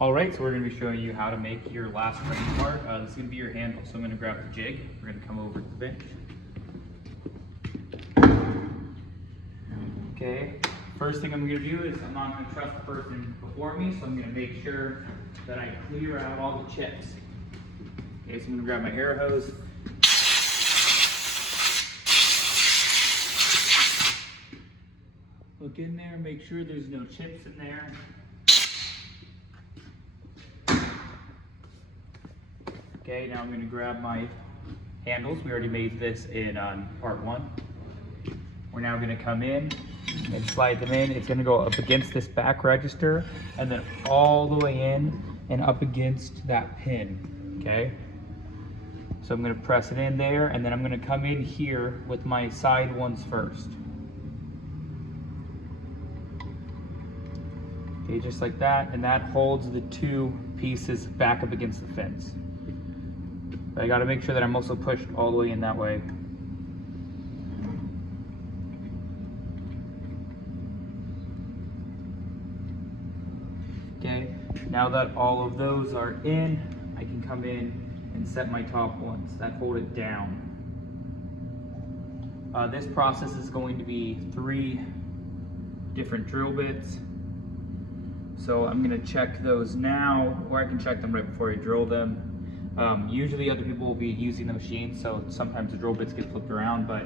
All right, so we're going to be showing you how to make your last cutting part. This is going to be your handle. So I'm going to grab the jig. We're going to come over to the bench. Okay, first thing I'm going to do is I'm not going to trust the person before me, so I'm going to make sure that I clear out all the chips. Okay, so I'm going to grab my air hose. Look in there, make sure there's no chips in there. Okay, now I'm going to grab my handles. We already made this in part 1. We're now going to come in and slide them in. It's going to go up against this back register and then all the way in and up against that pin. Okay, so I'm going to press it in there, and then I'm going to come in here with my side ones first. Okay, just like that, and that holds the 2 pieces back up against the fence. But I got to make sure that I'm also pushed all the way in that way. Okay, now that all of those are in, I can come in and set my top ones that hold it down. This process is going to be 3 different drill bits. So I'm going to check those now, or I can check them right before I drill them. Usually other people will be using the machine, so sometimes the drill bits get flipped around, but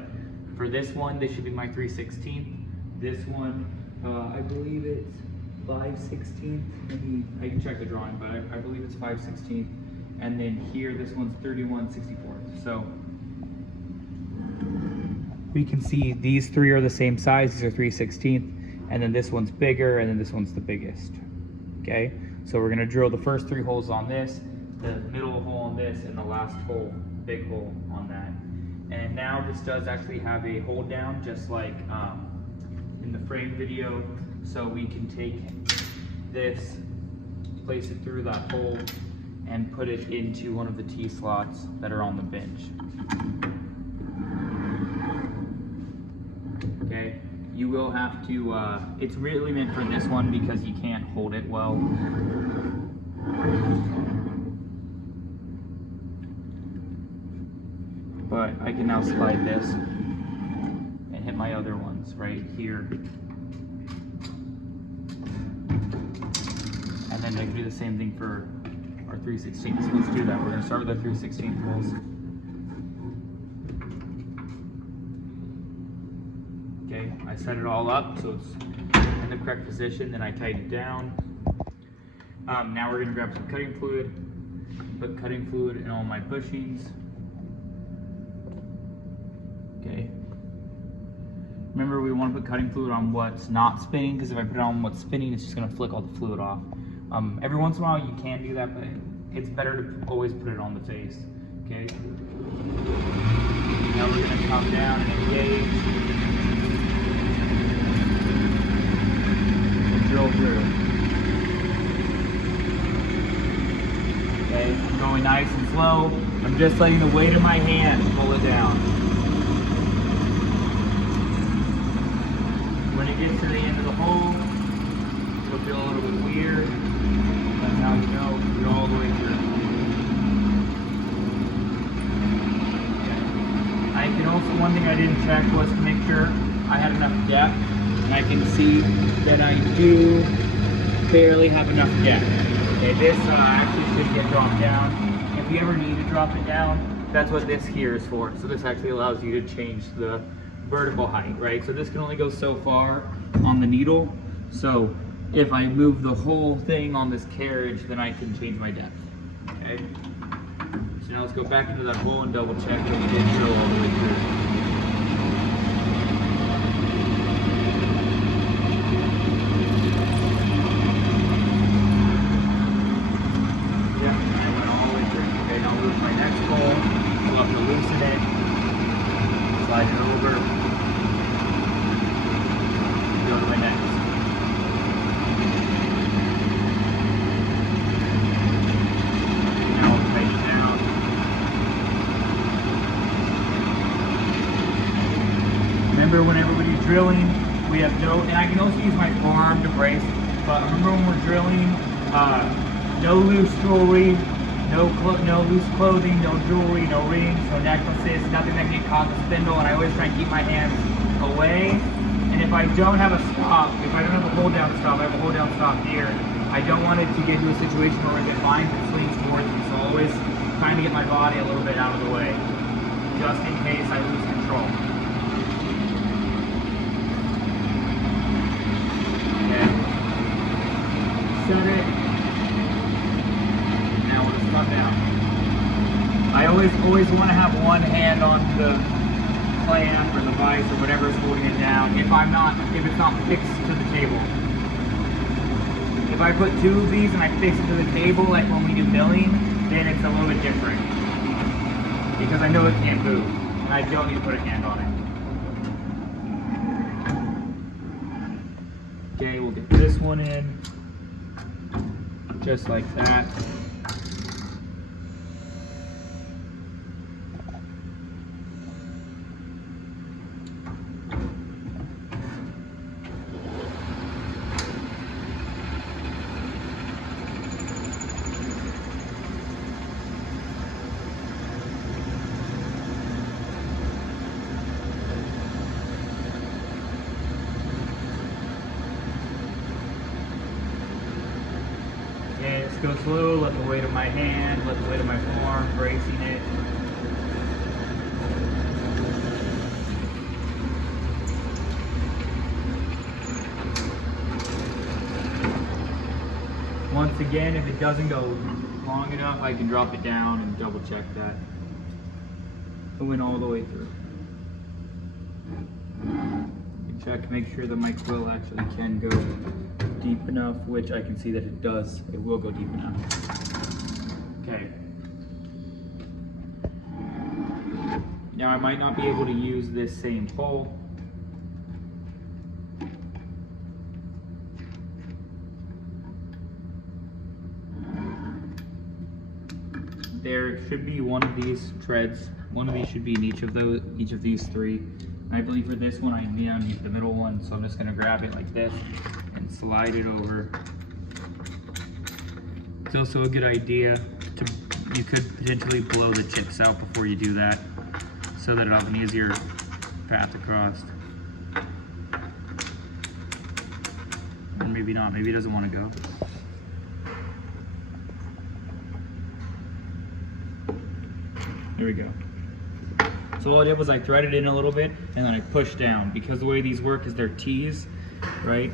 for this one, this should be my 3/16. This one, I believe it's 5/16. Maybe I can check the drawing, but I believe it's 5/16. And then here, this one's 31/64. So we can see these 3 are the same size. These are 3/16, and then this one's bigger, and then this one's the biggest. Okay, so we're gonna drill the first 3 holes on this, the middle hole on this, and the last hole, big hole on that. And now this does actually have a hold down, just like in the frame video. So we can take this, place it through that hole, and put it into one of the T-slots that are on the bench. Okay, you will have to, it's really meant for this one because you can't hold it well. But I can now slide this and hit my other ones right here. And then I can do the same thing for our 3/16. So let's do that. We're going to start with our 3/16 holes. Okay, I set it all up so it's in the correct position, then I tighten it down. Now we're going to grab some cutting fluid, put cutting fluid in all my bushings. Okay. Remember, we want to put cutting fluid on what's not spinning, because if I put it on what's spinning, it's just going to flick all the fluid off. Every once in a while you can do that, but it's better to always put it on the face. Okay. Now we're going to come down and engage and drill through. Okay, I'm going nice and slow. I'm just letting the weight of my hand pull it down. When it gets to the end of the hole, it'll feel a little bit weird. That's how you know you're all the way through. Okay. I can also, one thing I didn't check was to make sure I had enough depth, and I can see that I do barely have enough depth. Okay, this actually should get dropped down. If you ever need to drop it down, that's what this here is for. So this actually allows you to change the vertical height, right? So this can only go so far on the needle. So if I move the whole thing on this carriage, then I can change my depth. Okay. So now let's go back into that hole and double check that we did drill all the way through. Yeah, I went all the way through. Okay, now move my next hole. Pull up to loosen it. Slide it over. Go to my next. Now I'll tighten it down. Remember, when everybody's drilling, we have no, and I can also use my arm to brace, but remember when we're drilling, No loose jewelry, no loose clothing, no jewelry, no rings, no necklaces, nothing that can get caught in the spindle, and I always try and keep my hands away. And if I don't have a stop, if I don't have a hold down stop, I have a hold down stop here. I don't want it to get to a situation where it binds and swings towards me, so always trying to get my body a little bit out of the way, just in case I lose control. Okay. Set it. Now we'll just come down. I always want to have one hand on the clamp or the vise or whatever is holding it down if it's not fixed to the table. If I put two of these and I fix it to the table, like when we do milling, then it's a little bit different. Because I know it can't move, and I don't need to put a hand on it. Okay, we'll get this one in, just like that. Go slow, let the weight of my hand, let the weight of my forearm, bracing it. Once again, if it doesn't go long enough, I can drop it down and double check that. It went all the way through. Check, make sure that my quill actually can go deep enough, which I can see that it does. It will go deep enough. Okay. Now I might not be able to use this same hole. There should be one of these treads. One of these should be in each of these three. I believe for this one I need underneath the middle one, so I'm just going to grab it like this and slide it over. It's also a good idea you could potentially blow the chips out before you do that, so that it'll have an easier path across. Or maybe not, maybe it doesn't want to go. There we go. So all I did was I threaded in a little bit and then I pushed down, because the way these work is they're T's, right?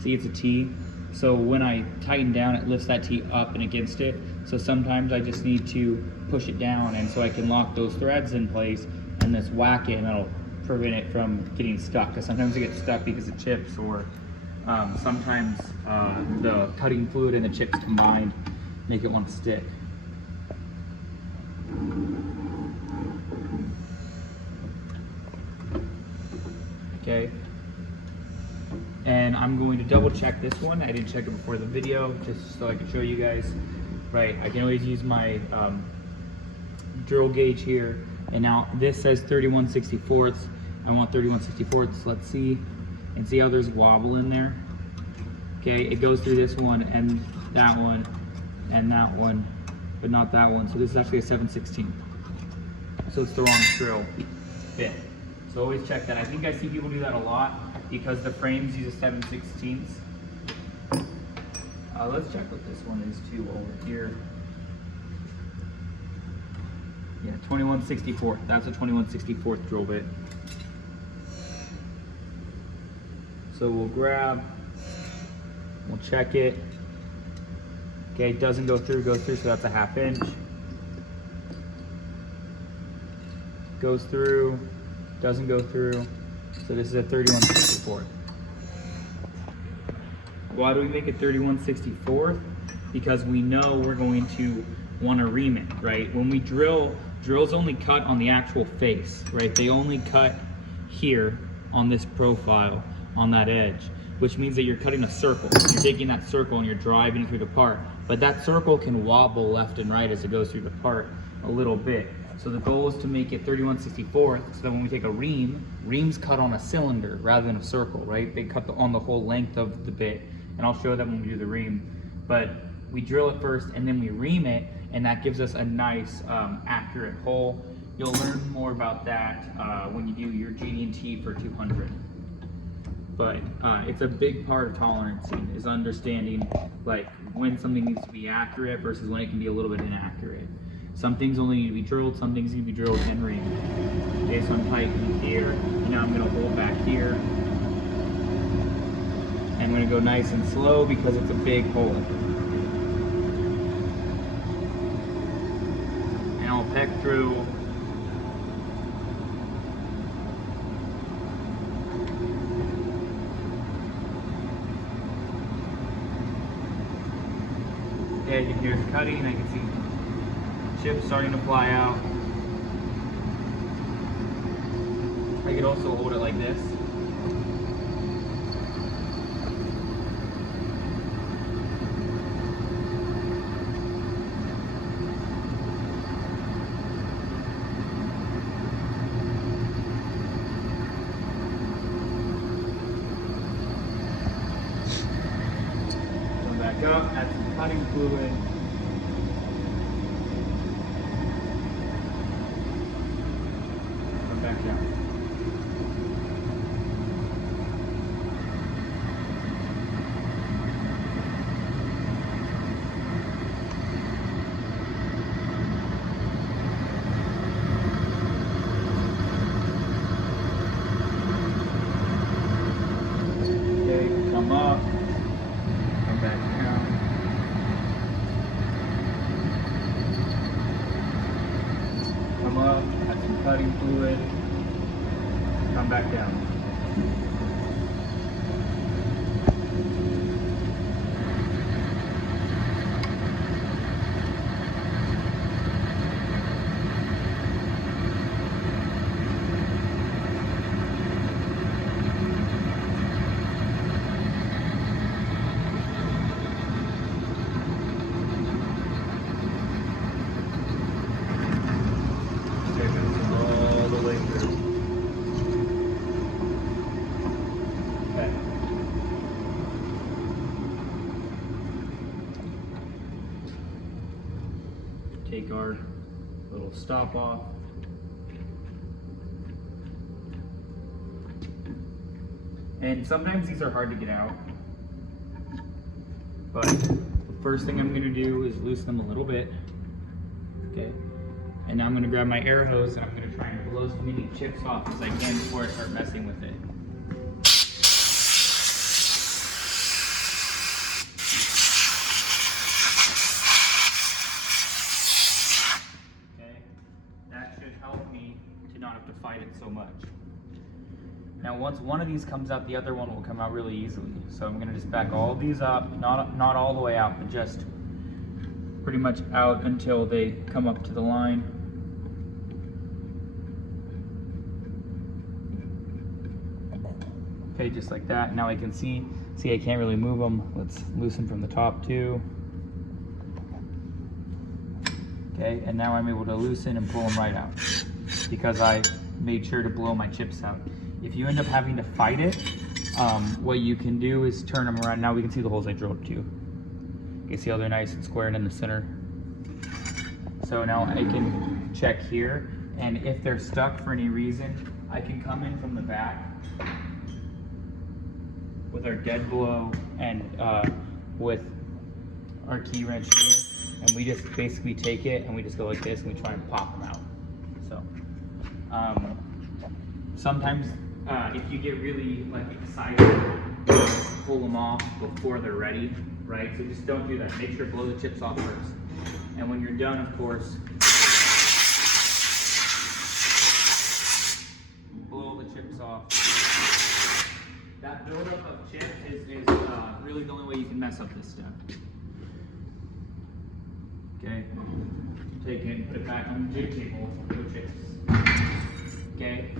See, it's a T. So when I tighten down, it lifts that T up and against it. So sometimes I just need to push it down, and so I can lock those threads in place and just whack it, and that'll prevent it from getting stuck. Because sometimes it gets stuck because of chips, or sometimes the cutting fluid and the chips combined make it want to stick. Okay, and I'm going to double check this one. I didn't check it before the video, just so I can show you guys. Right, I can always use my drill gauge here, and now this says 31/64. I want 31/64. Let's see, and see how there's wobble in there. Okay, it goes through this one and that one, but not that one. So this is actually a 7/16. So it's the wrong drill bit. So always check that. I think I see people do that a lot because the frames use a 7/16. Let's check what this one is too over here. Yeah, 21/64. That's a 21/64 drill bit. So we'll grab, we'll check it. Okay, it doesn't go through, so that's a 1/2 inch. Goes through, doesn't go through, so this is a 31/64. Why do we make it 31/64? Because we know we're going to want to ream it, right? When we drill, drills only cut on the actual face, right? They only cut here on this profile, on that edge, which means that you're cutting a circle. You're taking that circle and you're driving it through the part, but that circle can wobble left and right as it goes through the part a little bit. So the goal is to make it 31/64, so that when we take a ream, reams cut on a cylinder rather than a circle, right? They cut on the whole length of the bit, and I'll show that when we do the ream. But we drill it first and then we ream it, and that gives us a nice accurate hole. You'll learn more about that when you do your GD&T for 200. But it's a big part of tolerancing, is understanding like when something needs to be accurate versus when it can be a little bit inaccurate. Some things only need to be drilled, some things need to be drilled and reamed. Okay, so I'm tightening here, and now I'm gonna hold back here. I'm gonna go nice and slow because it's a big hole. And I'll peck through. Okay, you can hear it's cutting, I can see chips starting to fly out. I could also hold it like this. Come back up, add some cutting fluid. Back down. Okay, come up, come back down. Come up, add some cutting fluid. Come back down. Take it all the way through. Take our little stop off. And sometimes these are hard to get out. But the first thing I'm going to do is loosen them a little bit. Okay. And now I'm going to grab my air hose and I'm going to try and blow as many chips off as I can before I start messing with it. Help me to not have to fight it so much. Now once one of these comes out, the other one will come out really easily. So I'm going to just back all these up, not all the way out, but just pretty much out until they come up to the line. Okay, just like that. Now I can see I can't really move them. Let's loosen from the top too. Okay, and now I'm able to loosen and pull them right out because I made sure to blow my chips out. If you end up having to fight it, what you can do is turn them around. Now we can see the holes I drilled too. You can see how they're nice and square and in the center. So now I can check here, and if they're stuck for any reason, I can come in from the back with our dead blow and with our key wrench here. And we just basically take it and we just go like this and we try and pop them out. So sometimes if you get really like excited, pull them off before they're ready, right? So just don't do that. Make sure to blow the chips off first. And when you're done, of course, blow the chips off. That buildup of chips is really the only way you can mess up this stuff. Okay, take it and put it back on the jig table, no chips. Okay,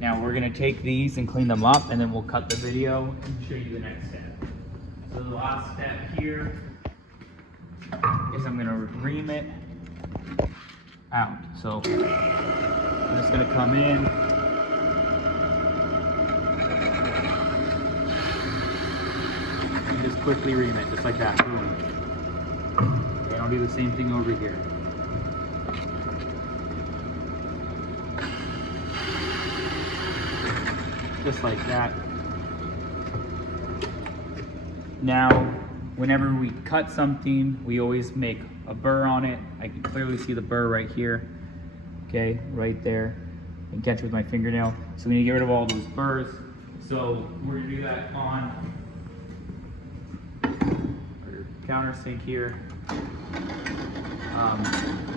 now we're gonna take these and clean them up, and then we'll cut the video and show you the next step. So the last step here is I'm gonna ream it out. So I'm just gonna come in. And just quickly ream it, just like that, boom. do the same thing over here. Just like that. Now, whenever we cut something, we always make a burr on it. I can clearly see the burr right here. Okay, right there. I can catch it with my fingernail. So we need to get rid of all those burrs. So we're gonna do that on our countersink here.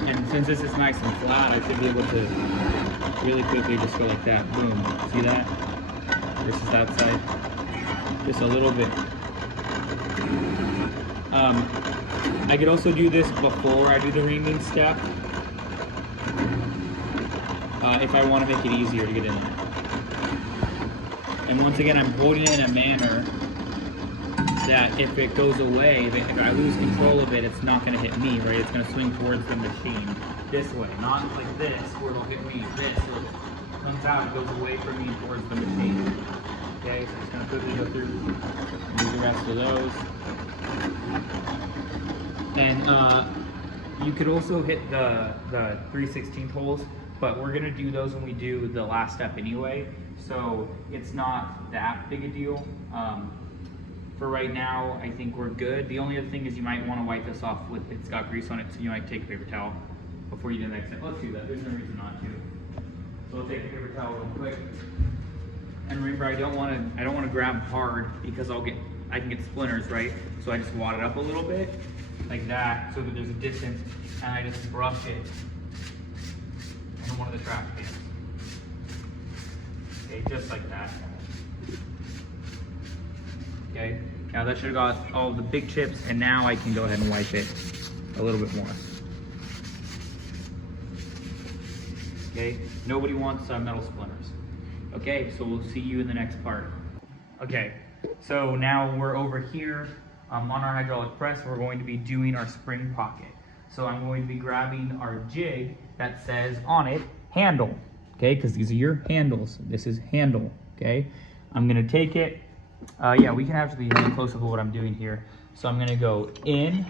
And since this is nice and flat, I should be able to really quickly just go like that. Boom. See that? Versus that side. Just a little bit. I could also do this before I do the reaming step. If I want to make it easier to get in there. And once again, I'm holding it in a manner that if it goes away, if I lose control of it, it's not going to hit me, right? It's going to swing towards the machine this way, not like this where it'll hit me. This, so it comes out, it goes away from me towards the machine. Okay, so I'm just going to quickly go through and do the rest of those. And you could also hit the 3/16 holes, but we're gonna do those when we do the last step anyway, so it's not that big a deal. For right now, I think we're good. The only other thing is you might want to wipe this off with, it's got grease on it, so you might take a paper towel before you do the next step. Let's do that, there's no reason not to. So we'll take a paper towel real quick. And remember, I don't want to grab hard because I can get splinters, right? So I just wad it up a little bit, like that, so that there's a distance, and I just brush it in one of the trash cans. Okay, just like that. Okay, now that should have got all the big chips, and now I can go ahead and wipe it a little bit more. Okay, nobody wants metal splinters. Okay, so we'll see you in the next part. Okay, so now we're over here on our hydraulic press. We're going to be doing our spring pocket. So I'm going to be grabbing our jig that says on it, handle. Okay, because these are your handles. This is handle, okay? I'm gonna take it. Yeah, we can actually have a close-up of what I'm doing here. So I'm gonna go in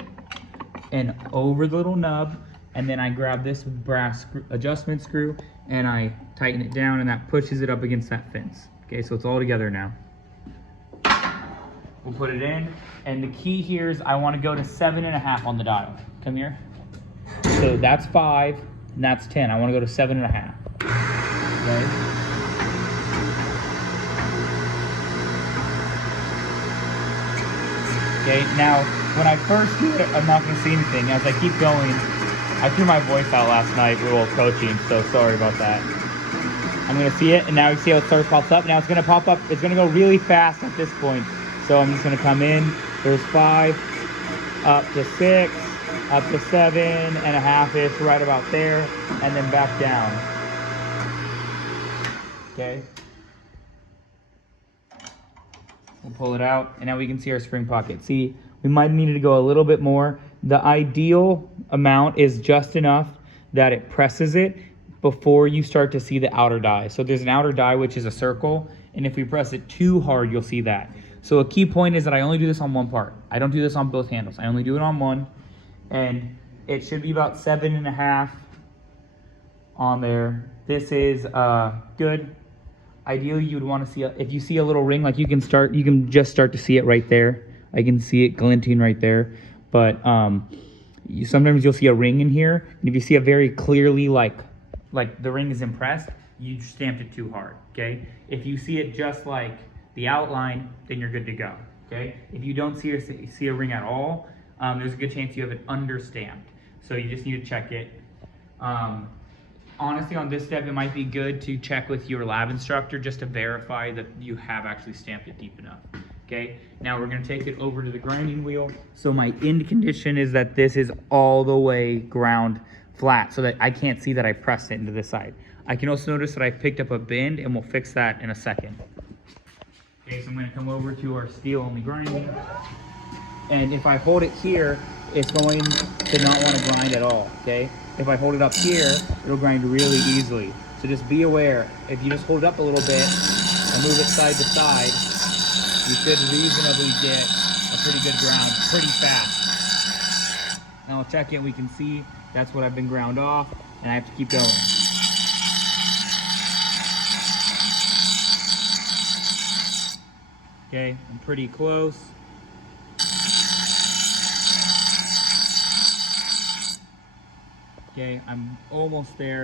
and over the little nub, and then I grab this brass adjustment screw and I tighten it down, and that pushes it up against that fence. Okay, so it's all together now. We'll put it in, and the key here is I want to go to 7.5 on the dial. Come here. So that's 5, and that's 10. I want to go to 7.5. Okay. Okay, now when I first do it, I'm not going to see anything. As I keep going, I threw my voice out last night while coaching, so sorry about that. I'm going to see it, and now you see how it starts pops up. Now it's going to pop up. It's going to go really fast at this point. So I'm just going to come in. There's 5, up to 6, up to 7.5-ish, right about there, and then back down. Okay. We'll pull it out, and now we can see our spring pocket. See, we might need to go a little bit more. The ideal amount is just enough that it presses it before you start to see the outer die. So there's an outer die, which is a circle, and if we press it too hard, you'll see that. So a key point is that I only do this on one part. I don't do this on both handles. I only do it on one, and it should be about 7.5 on there. This is good. Ideally, you would want to see, if you see a little ring, like you can just start to see it right there. I can see it glinting right there. But sometimes you'll see a ring in here, and if you see it very clearly, like the ring is impressed, you stamped it too hard, okay? If you see it just like the outline, then you're good to go, okay? If you don't see a ring at all, there's a good chance you have it understamped. So you just need to check it. Honestly, on this step, it might be good to check with your lab instructor just to verify that you have actually stamped it deep enough. Okay, now we're gonna take it over to the grinding wheel. So my end condition is that this is all the way ground flat so that I can't see that I pressed it into this side. I can also notice that I picked up a bend, and we'll fix that in a second. Okay, so I'm gonna come over to our steel on the grinding. And if I hold it here, it's going to not wanna grind at all, okay? If I hold it up here, it'll grind really easily. So just be aware, if you just hold it up a little bit and move it side to side, you should reasonably get a pretty good ground pretty fast. and I'll check it, we can see that's what I've been ground off, and I have to keep going. Okay, I'm pretty close. Okay, I'm almost there.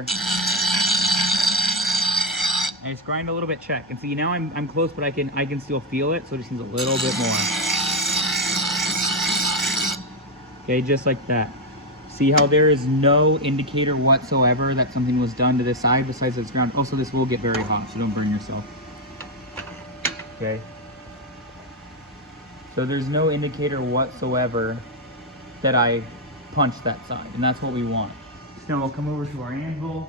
And just grind a little bit, check. And see, now I'm close, but I can still feel it, so it just needs a little bit more. Okay, just like that. See how there is no indicator whatsoever that something was done to this side besides it's ground. Also, this will get very hot, so don't burn yourself. Okay. So there's no indicator whatsoever that I punched that side, and that's what we want. So now we'll come over to our anvil,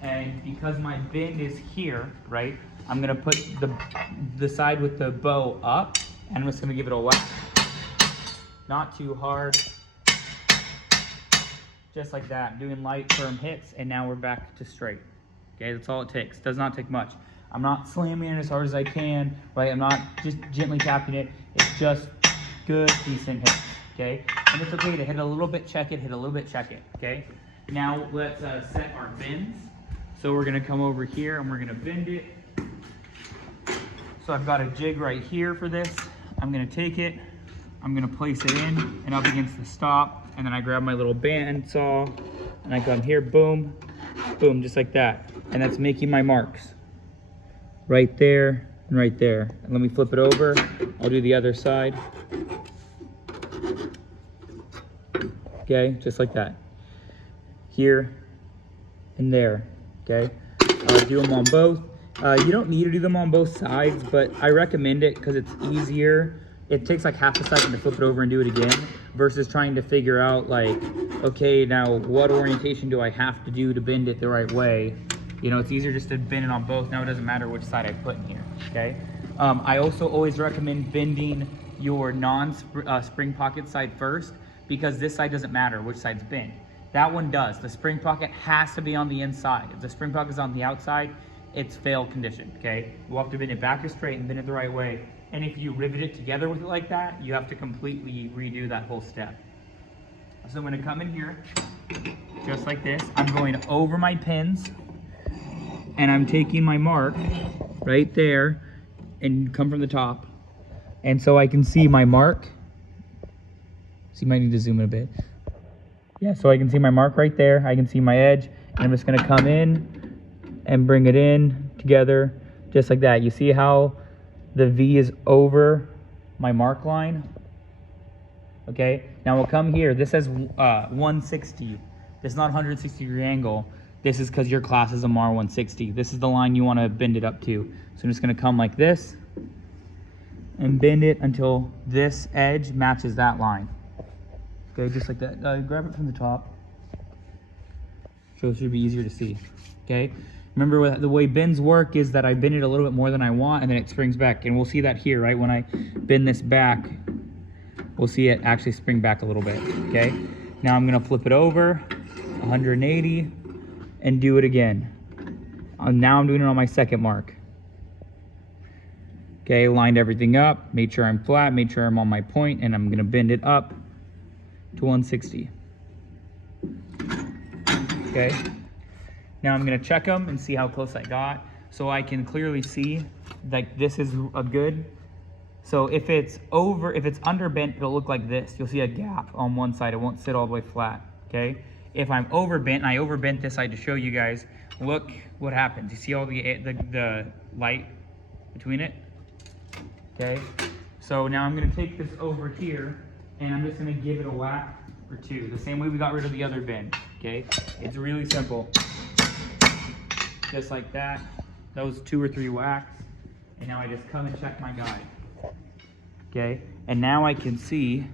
and because my bend is here, right, I'm gonna put the side with the bow up, and I'm just gonna give it a whack. Not too hard. Just like that. I'm doing light, firm hits, and now we're back to straight. Okay, that's all it takes. Does not take much. I'm not slamming it as hard as I can, right? I'm not just gently tapping it. It's just good, decent hits, okay? And it's okay to hit a little bit, check it, hit a little bit, check it, okay? Now let's set our bends. So we're gonna come over here and we're gonna bend it. So I've got a jig right here for this. I'm gonna take it, I'm gonna place it in and up against the stop, and then I grab my little band saw and I come here, boom, boom, just like that. And that's making my marks. Right there and right there. And let me flip it over. I'll do the other side. Okay, just like that. Here and there, okay? Do them on both. You don't need to do them on both sides, but I recommend it because it's easier. It takes like half a second to flip it over and do it again versus trying to figure out like, okay, now what orientation do I have to do to bend it the right way? You know, it's easier just to bend it on both. Now it doesn't matter which side I put in here, okay? I also always recommend bending your non-spring pocket side first because this side doesn't matter which side's bent. That one does. The spring pocket has to be on the inside. If the spring pocket is on the outside, it's fail condition, okay? We'll have to bend it back or straight and bend it the right way. And if you rivet it together with it like that, you have to completely redo that whole step. So I'm gonna come in here, just like this. I'm going over my pins, and I'm taking my mark right there and come from the top. And so I can see my mark. So you might need to zoom in a bit. Yeah, so I can see my mark right there. I can see my edge, and I'm just gonna come in and bring it in together, just like that. You see how the V is over my mark line? Okay, now we'll come here. This says 160. This is not 160 degree angle. This is because your class is AMAR 160. This is the line you want to bend it up to. So I'm just going to come like this and bend it until this edge matches that line. Okay, just like that. Grab it from the top. So it should be easier to see. Okay, remember the way bends work is that I bend it a little bit more than I want and then it springs back. And we'll see that here, right? When I bend this back, we'll see it actually spring back a little bit. Okay, now I'm going to flip it over 180 and do it again. Now I'm doing it on my second mark. Okay, lined everything up, made sure I'm flat, made sure I'm on my point, and I'm gonna bend it up to 160. Okay, now I'm gonna check them and see how close I got, so I can clearly see like this is a good. So if it's underbent, it'll look like this. You'll see a gap on one side, it won't sit all the way flat, okay? If I'm overbent, and I overbent this side to show you guys, look what happens. You see all the light between it? Okay, so now I'm gonna take this over here and I'm just gonna give it a whack or two, the same way we got rid of the other bend, okay? It's really simple. Just like that, those 2 or 3 whacks, and now I just come and check my guide. Okay, and now I can see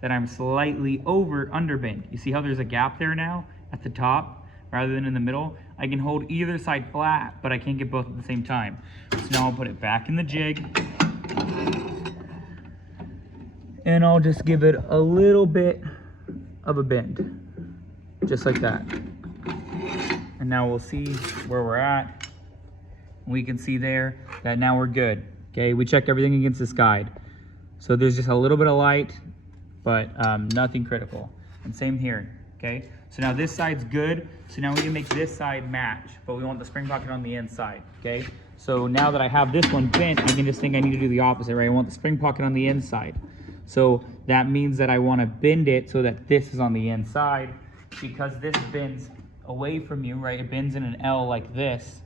that I'm slightly underbent. You see how there's a gap there now at the top rather than in the middle? I can hold either side flat, but I can't get both at the same time. So now I'll put it back in the jig. And I'll just give it a little bit of a bend, just like that. And now we'll see where we're at. We can see there that now we're good. Okay, we checked everything against this guide. So there's just a little bit of light, but nothing critical. And same here, okay? So now this side's good. So now we can make this side match, but we want the spring pocket on the inside, okay? So now that I have this one bent, I can just think I need to do the opposite, right? I want the spring pocket on the inside. So that means that I want to bend it so that this is on the inside, because this bends away from you, right? It bends in an L like this.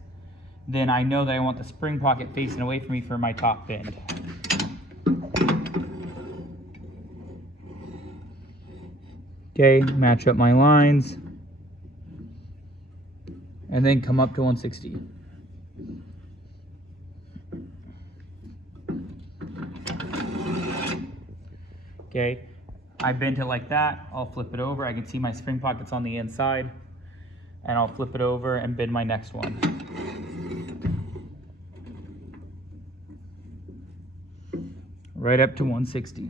Then I know that I want the spring pocket facing away from me for my top bend. Okay, match up my lines, and then come up to 160. Okay, I bent it like that. I'll flip it over. I can see my spring pockets on the inside, and I'll flip it over and bend my next one. Right up to 160.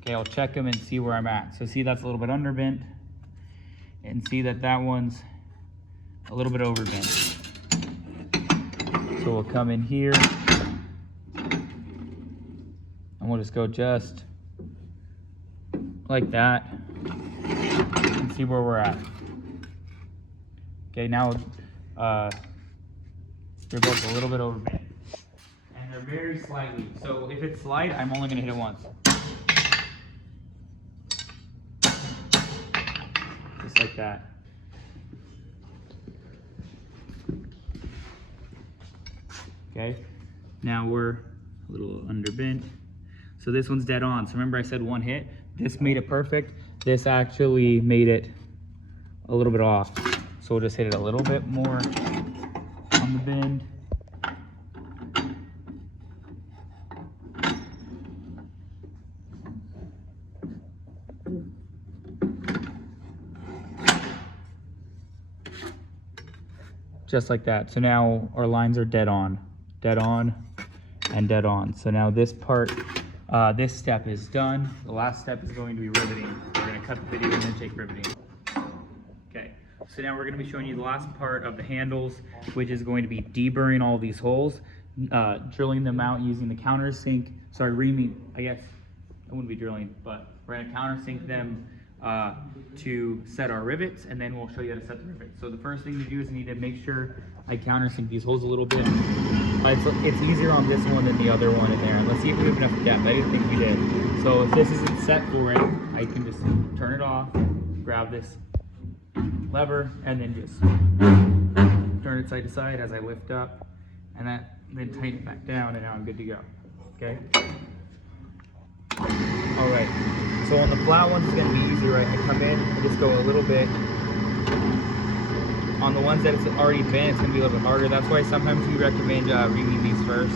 Okay, I'll check them and see where I'm at. So see, that's a little bit underbent, and see that that one's a little bit overbent. So we'll come in here, and we'll just go just like that, and see where we're at. Okay, now they're both a little bit overbent, and they're very slightly. So if it's slight, I'm only gonna hit it once. Just like that. Okay, now we're a little underbent. So this one's dead on. So remember I said one hit? This made it perfect. This actually made it a little bit off. So we'll just hit it a little bit more on the bend. Just like that. So now our lines are dead on, and dead on. So now this part, this step is done. The last step is going to be riveting. We're going to cut the video and then take riveting. Okay, so now we're going to be showing you the last part of the handles, which is going to be deburring all these holes, drilling them out using the countersink. Sorry, reaming, I guess. I wouldn't be drilling, but we're going to countersink them to set our rivets, and then we'll show you how to set the rivets. So the first thing to do is I need to make sure I countersink these holes a little bit. It's easier on this one than the other one in there. Let's see if we have enough depth. I didn't think we did. So if this isn't set for it, I can just turn it off, grab this lever, and then just turn it side to side as I lift up, and then tighten it back down, and now I'm good to go. Okay? All right, so on the flat ones, it's gonna be easy, right? I come in and just go a little bit. On the ones that it's already bent, it's gonna be a little bit harder. That's why sometimes we recommend reaming these first,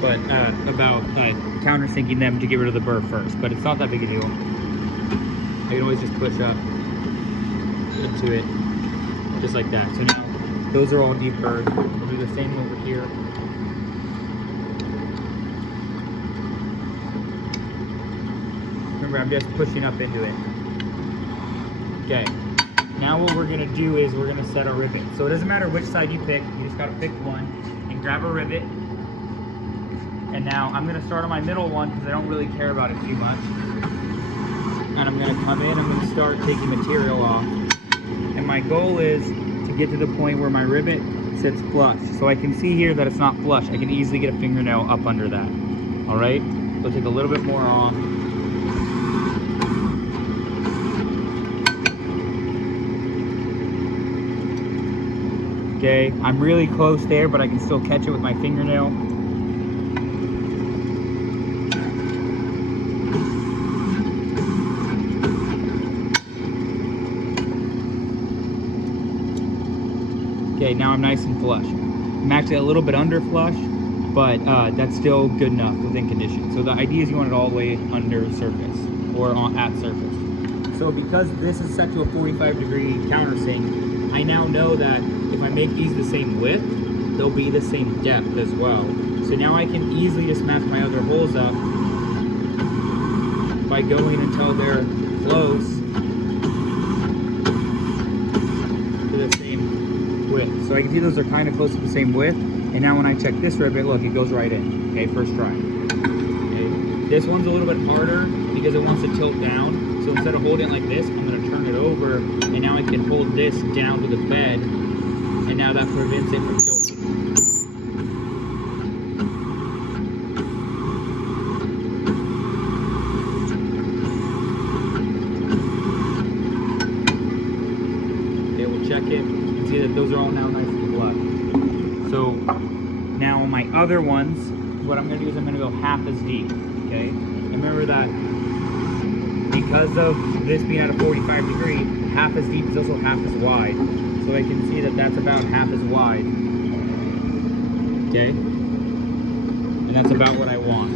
but about countersinking them to get rid of the burr first, but it's not that big a deal. I can always just push up into it, just like that. So now, those are all deburred. We'll do the same over here. Remember, I'm just pushing up into it. Okay, now what we're gonna do is we're gonna set our rivet. So it doesn't matter which side you pick, you just gotta pick one and grab a rivet. And now I'm gonna start on my middle one because I don't really care about it too much. And I'm gonna come in, I'm gonna start taking material off. And my goal is to get to the point where my rivet sits flush. So I can see here that it's not flush. I can easily get a fingernail up under that. All right, so take a little bit more off. Okay, I'm really close there, but I can still catch it with my fingernail. Okay, now I'm nice and flush. I'm actually a little bit under flush, but that's still good enough within condition. So the idea is you want it all the way under surface, or at surface. So because this is set to a 45-degree countersink, I now know that if I make these the same width, they'll be the same depth as well. So now I can easily just match my other holes up by going until they're close to the same width. So I can see those are kind of close to the same width. And now when I check this rivet, look, it goes right in. Okay, first try. Okay. This one's a little bit harder because it wants to tilt down. So instead of holding it like this, I'm gonna turn it over, and now I can hold this down to the bed, and now that prevents it from tilting. Okay, we'll check it and see that those are all now nice and flush. So now on my other ones, what I'm gonna do is I'm gonna go half as deep, okay? And remember that because of this being at a 45 degree, half as deep is also half as wide. So I can see that that's about half as wide, okay? And that's about what I want.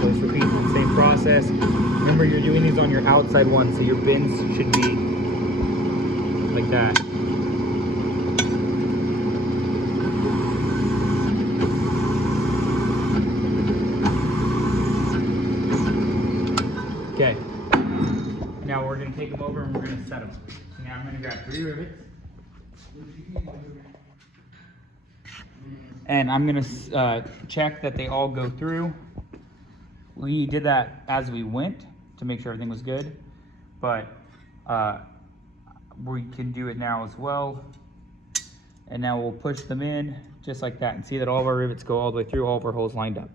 So just repeat the same process. Remember, you're doing these on your outside one, so your bins should be like that. Okay, now we're going to take them over and we're going to set them. So now I'm going to grab 3 rivets. And I'm going to check that they all go through. We did that as we went to make sure everything was good. But we can do it now as well. And now we'll push them in just like that and see that all of our rivets go all the way through, all of our holes lined up.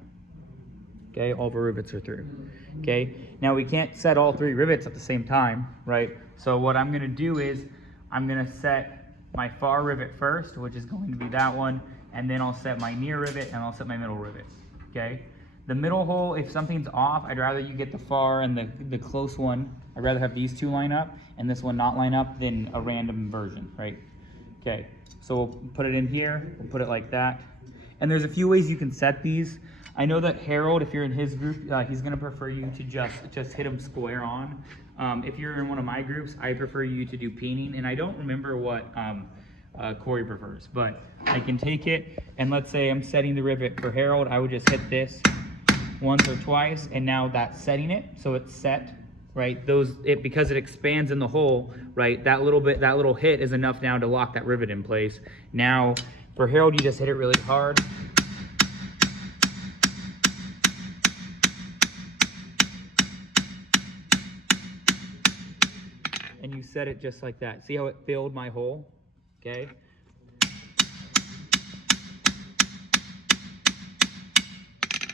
Okay, all of our rivets are through. Okay, now we can't set all 3 rivets at the same time, right? So what I'm gonna do is I'm gonna set my far rivet first, which is going to be that one, and then I'll set my near rivet and I'll set my middle rivet, okay? The middle hole, if something's off, I'd rather you get the far and the close one. I'd rather have these 2 line up and this one not line up than a random version, right? Okay, so we'll put it in here, we'll put it like that. And there's a few ways you can set these. I know that Harold, if you're in his group, he's gonna prefer you to just hit them square on. If you're in one of my groups, I prefer you to do peening, and I don't remember what Corey prefers, but I can take it, and let's say I'm setting the rivet for Harold, I would just hit this once or twice, and now that's setting it, so it's set, right? Because it expands in the hole, right? That little hit is enough now to lock that rivet in place. Now, for Harold, you just hit it really hard. And you set it just like that. See how it filled my hole? Okay.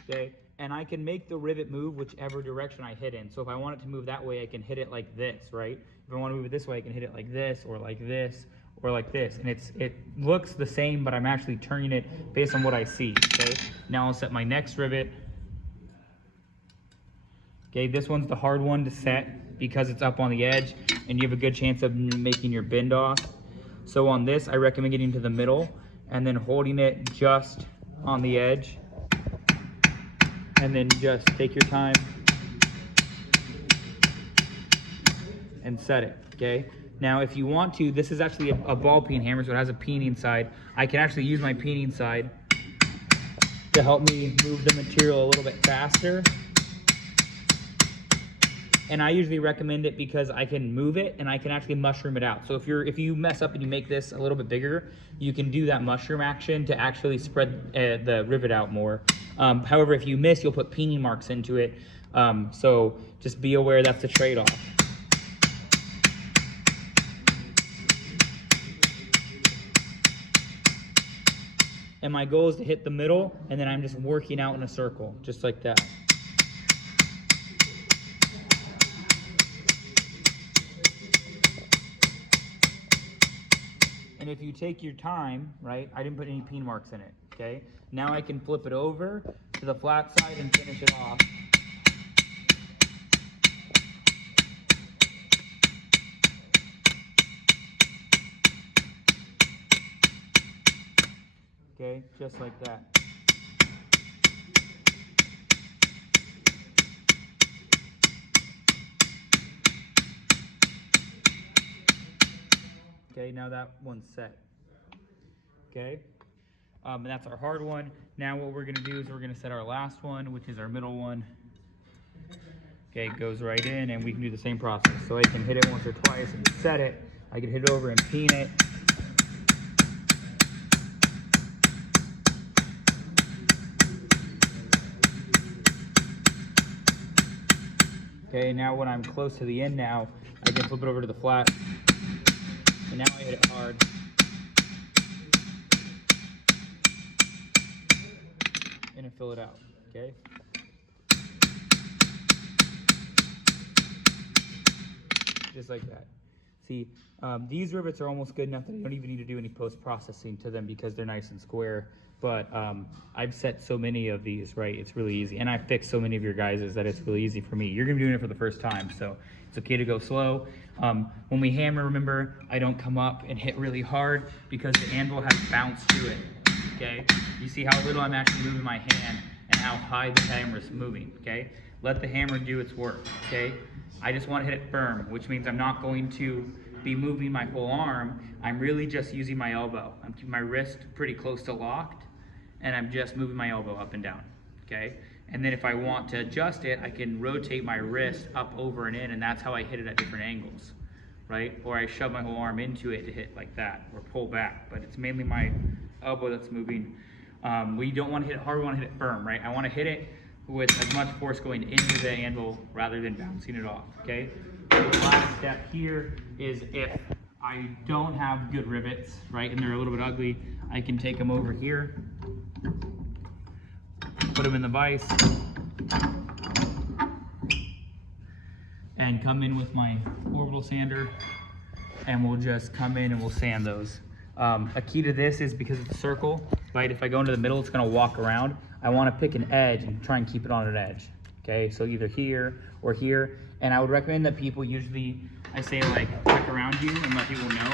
Okay. And I can make the rivet move whichever direction I hit in. So if I want it to move that way, I can hit it like this, right? If I want to move it this way, I can hit it like this, or like this, or like this. And it looks the same, but I'm actually turning it based on what I see. Okay. Now I'll set my next rivet. Okay, this one's the hard one to set because it's up on the edge and you have a good chance of making your bend off. So on this, I recommend getting to the middle and then holding it just on the edge, and then just take your time and set it, okay? Now, if you want to, this is actually a ball peen hammer, so it has a peening side. I can actually use my peening side to help me move the material a little bit faster. And I usually recommend it because I can move it and I can actually mushroom it out. So if you mess up and you make this a little bit bigger, you can do that mushroom action to actually spread the rivet out more. However, if you miss, you'll put peening marks into it. So just be aware that's the trade-off. And my goal is to hit the middle, and then I'm just working out in a circle, just like that. And if you take your time, right, I didn't put any peen marks in it, okay? Now I can flip it over to the flat side and finish it off. Okay, just like that. Okay, now that one's set. Okay, and that's our hard one. Now what we're gonna do is we're gonna set our last one, which is our middle one. Okay, it goes right in, and we can do the same process. So I can hit it once or twice and set it. I can hit it over and peen it. Okay, now when I'm close to the end now, I can flip it over to the flat. And now I hit it hard. And then fill it out, okay? Just like that. See, these rivets are almost good enough that I don't even need to do any post-processing to them because they're nice and square. But I've set so many of these, right? It's really easy. And I fixed so many of your guys's that it's really easy for me. You're gonna be doing it for the first time, so it's okay to go slow. When we hammer, remember, I don't come up and hit really hard because the anvil has bounce to it, okay? You see how little I'm actually moving my hand and how high the hammer is moving, okay? Let the hammer do its work, okay? I just want to hit it firm, which means I'm not going to be moving my whole arm. I'm really just using my elbow. I'm keeping my wrist pretty close to locked, and I'm just moving my elbow up and down, okay? And then if I want to adjust it, I can rotate my wrist up, over, and in, and that's how I hit it at different angles, right? Or I shove my whole arm into it to hit like that, or pull back, but it's mainly my elbow that's moving. We don't want to hit it hard, we want to hit it firm, right? I want to hit it with as much force going into the anvil rather than bouncing it off, okay? The last step here is if I don't have good rivets, right, and they're a little bit ugly, I can take them over here, put them in the vise, and come in with my orbital sander, and we'll just come in and we'll sand those. A key to this is because it's a circle, right? If I go into the middle, it's gonna walk around. I wanna pick an edge and try and keep it on an edge, okay? So either here or here. And I would recommend that people usually, I say like click around you and let people know,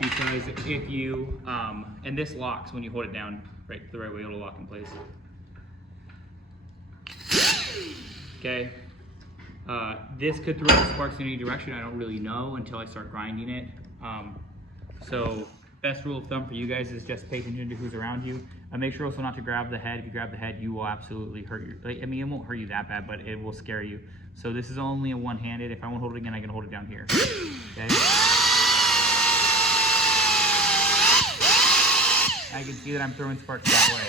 because if you, and this locks when you hold it down, right, the right way, it'll lock in place. Okay, this could throw the sparks in any direction. I don't really know until I start grinding it. So best rule of thumb for you guys is just pay attention to who's around you. Make sure also not to grab the head. If you grab the head, you will absolutely hurt your, I mean, it won't hurt you that bad, but it will scare you. So this is only a one-handed. If I want to hold it again, I can hold it down here. Okay. I can see that I'm throwing sparks that way.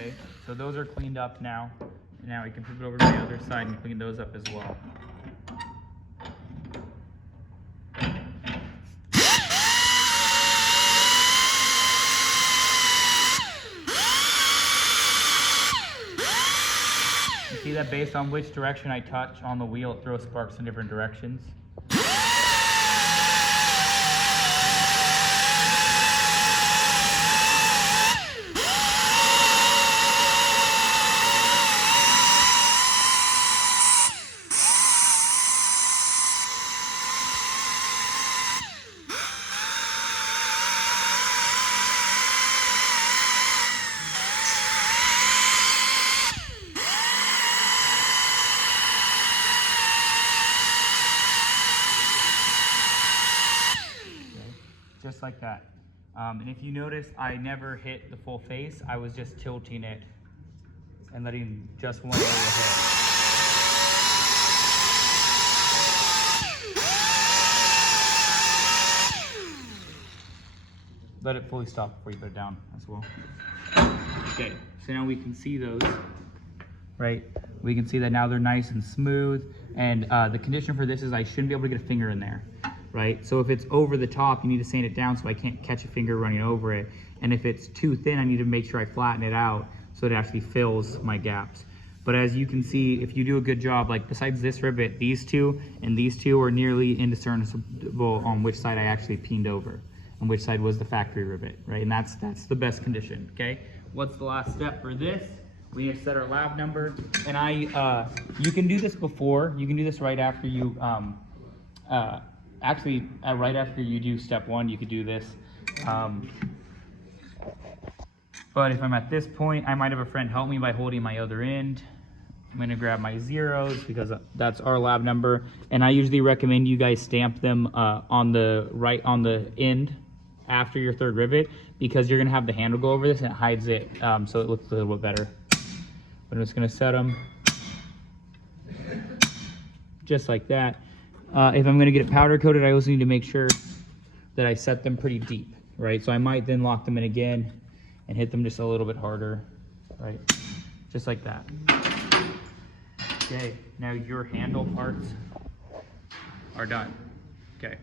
Okay, so those are cleaned up now. Now we can flip it over to the other side and clean those up as well. You see that based on which direction I touch on the wheel, it throws sparks in different directions. Just like that. And if you notice, I never hit the full face. I was just tilting it and letting just one area hit. Let it fully stop before you put it down as well. Okay, so now we can see those, right? We can see that now they're nice and smooth. And the condition for this is I shouldn't be able to get a finger in there. Right? So if it's over the top, you need to sand it down so I can't catch a finger running over it. And if it's too thin, I need to make sure I flatten it out so it actually fills my gaps. But as you can see, if you do a good job, like besides this rivet, these two and these two are nearly indiscernible on which side I actually peened over and which side was the factory rivet, right? And that's the best condition, okay? What's the last step for this? We need to set our lab number. And you can do this before, you can do this right after you, right after you do step one, you could do this. But if I'm at this point, I might have a friend help me by holding my other end. I'm gonna grab my zeros because that's our lab number. And I usually recommend you guys stamp them on the end after your third rivet, because you're gonna have the handle go over this and it hides it, so it looks a little bit better. But I'm just gonna set them just like that. If I'm gonna get it powder coated, I also need to make sure that I set them pretty deep, right? So I might then lock them in again and hit them just a little bit harder, right? just like that. Okay, now your handle parts are done. Okay.